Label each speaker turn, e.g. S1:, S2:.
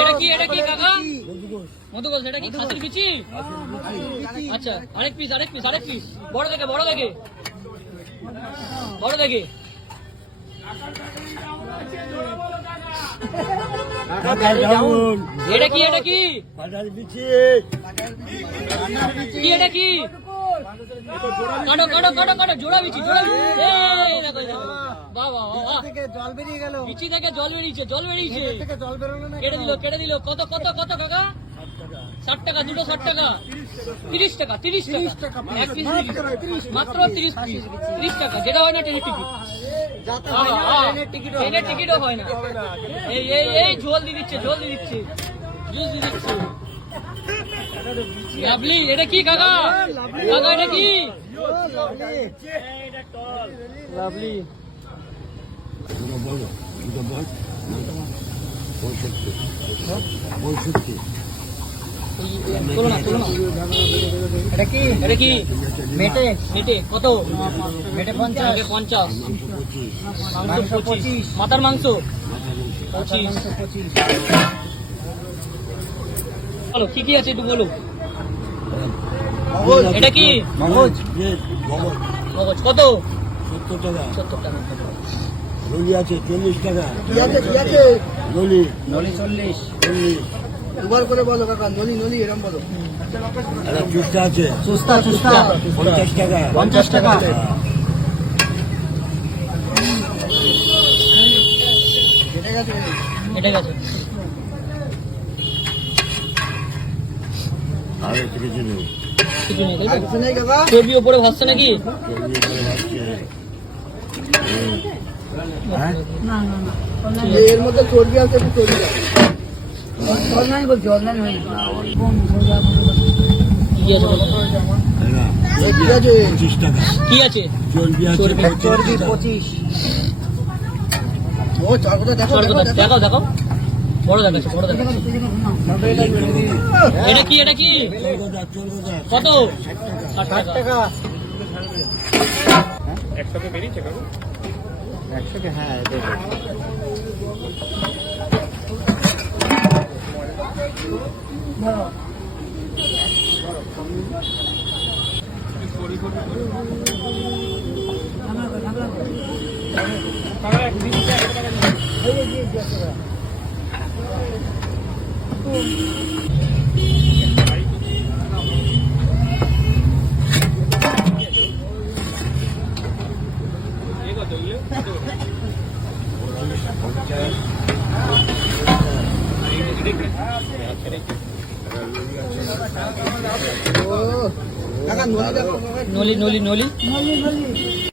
S1: এটা কি এটা কি কাকা? মধু ঘোষ এটা কি? খাসির বিচি? আচ্ছা আরেক পিস আরেক পিস আরেক পিস বড় দেখে বড় দেখে। বড় দেখে। এটা কি এটা কি? কি এটা কি? কাটো কাটো কাটো কাটো জোড়া বিচি জোড়া বিচি এই দেখো দেখো। বাহ বাহ বাহ, বাহ
S2: থেকে জল বেরিয়ে গেল।
S1: বিচি থেকে জল বেরিয়েছে জল বেরিয়েছে।
S2: থেকে জল বেরোলো না
S1: কেটে দিল কেটে দিল। কত কত কত কাকা? ষাট টাকা দুটো ষাট টাকা। তিরিশ টাকা তিরিশ টাকা। এক পিস মাত্র তিরিশ পিস তিরিশ টাকা। যেটা হয় না ট্রেনের টিকিট।
S2: যাতে
S1: আহা,
S2: হয় ট্রেনের টিকিটও
S1: হয় না। এই এই এই ঝোল দিয়ে দিচ্ছে ঝোল দিয়ে দিচ্ছে। জুস দিয়ে দিচ্ছে। লাভলি এটা কি কাকা? কাকা এটা কি? লাভলি। তোলো না তোলো না
S2: এটা কি?
S1: এটা কি
S2: মেটে
S1: মেটে কত
S2: মেটে পঞ্চাশ
S1: পঞ্চাশ মাংস
S2: মাংস
S1: পঁচিশ
S2: পঁচিশ।
S1: মাথার মাংস
S2: পঁচিশ
S1: পঁচিশ
S2: পঁচিশ
S1: বলো কি কি আছে একটু বলো এটা কি
S2: মগজ।
S1: মগজ। কত?
S3: সত্তর টাকা।
S1: সত্তর টাকা।
S3: রুলি আছে চল্লিশ টাকা।
S2: কি আছে কি আছে?
S3: রুলি
S2: নলি চল্লিশ।
S3: চল্লিশ
S2: দুবার করে বলো কাকা নলি নলি এরম বলো।
S3: একটা চুস্তা আছে।
S2: চুস্তা চুস্তা।
S3: পঞ্চাশ টাকা।
S2: পঞ্চাশ টাকা। কেটে গেছে
S1: এটা গেছে।
S3: আর একটু কিছু নেই।
S1: কিছু নেই তাই
S2: আর
S1: তো?
S2: কিছু নেই কাকা?
S1: চর্বি ওপরে ভাসছে নাকি?
S3: হ্যাঁ
S2: এর মধ্যে চর্বি আছে একটু চর্বি আছে জল নাই বলছি জল নাই
S1: আছে বলো?
S3: না,
S2: কি আছে
S3: পঁচিশ টাকা
S1: কি আছে
S3: চর্বি আছে
S1: চর্বি।
S3: পঁচিশ
S2: দেখো দেখো
S1: বড় বড় এটা কি এটা কি। কত ষাট
S2: টাকা একশোকে বেরিয়েছে কাকু একশোকে হ্যাঁ দেখো ও কাকা নলি দেখো
S1: নলি নলি নলি